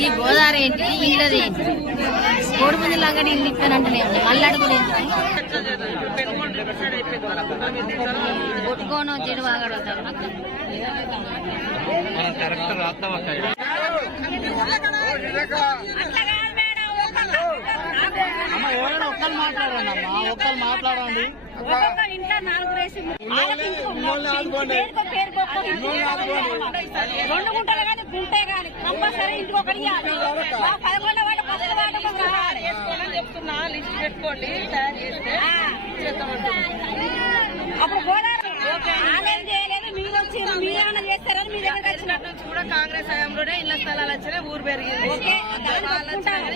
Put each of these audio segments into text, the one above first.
ఈ గోదావరి ఏంటి ఇల్లది ఏంటి కోడిపుంజుల అంగడి ఇల్లు ఇస్తానంటేనే ఉంది మళ్ళీ అడుగులేదు కొట్టుకోను చెడు బాగా ఒక్కరు మాట్లాడండి అమ్మా ఒక్కరు మాట్లాడండి ఇంట్లో 4 రేసి 2 గుంటలు కానీ గుంటే కానీ కంపల్సరీ ఇంటికి ఒకటి 11 వాళ్ళు చెప్తున్నా లిస్ట్ పెట్టుకోండి తయారు చేస్తే అప్పుడు గోదావరి ఆలయం చేయలేదు మీరు వచ్చి మీరేమన్నా చేస్తారని మీ దగ్గర వచ్చినట్టు నుంచి కూడా కాంగ్రెస్ హయాంలోనే ఇళ్ల స్థలాలు వచ్చినాయి ఊరు పెరిగింది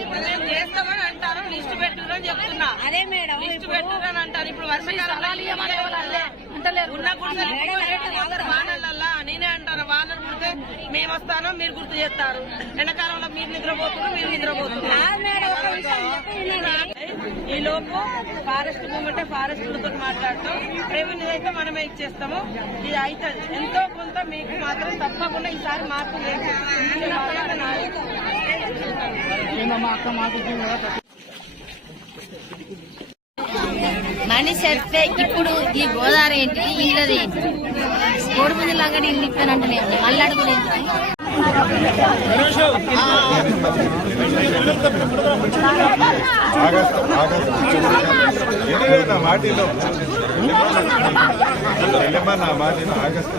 ఇప్పుడు మేము చేస్తామని అంటారు లిస్ట్ పెట్టురని చెప్తున్నా అదే మేడం లిస్ట్ పెట్టురని అంటారు ఇప్పుడు ఉన్న గుర్తు వానలల్లా నేనే అంటాను వానలు గుర్తే మేము వస్తానో మీరు గుర్తు చేస్తారు ఎండాకాలంలో మీరు నిద్రపోతున్నారు మీరు నిద్రపోతున్నారు ఈ లోపు ఫారెస్ట్ భూమి అంటే ఫారెస్ట్లతో మాట్లాడతాం రెవెన్యూ అయితే మనమే ఇచ్చేస్తాము ఇది అయితే ఎంతో కొంత మీకు మాత్రం తప్పకుండా ఈసారి మార్పు మనిషి వస్తే ఇప్పుడు ఈ గోదావరి ఏంటి ఇల్లది ఏంటి కోడిపుంజుల అంగడి ఇల్లు ఇస్తానంటేనే ఉంది మళ్ళీ అడుగులేదు మాటిలో నా మాటిలో ఆగస్టు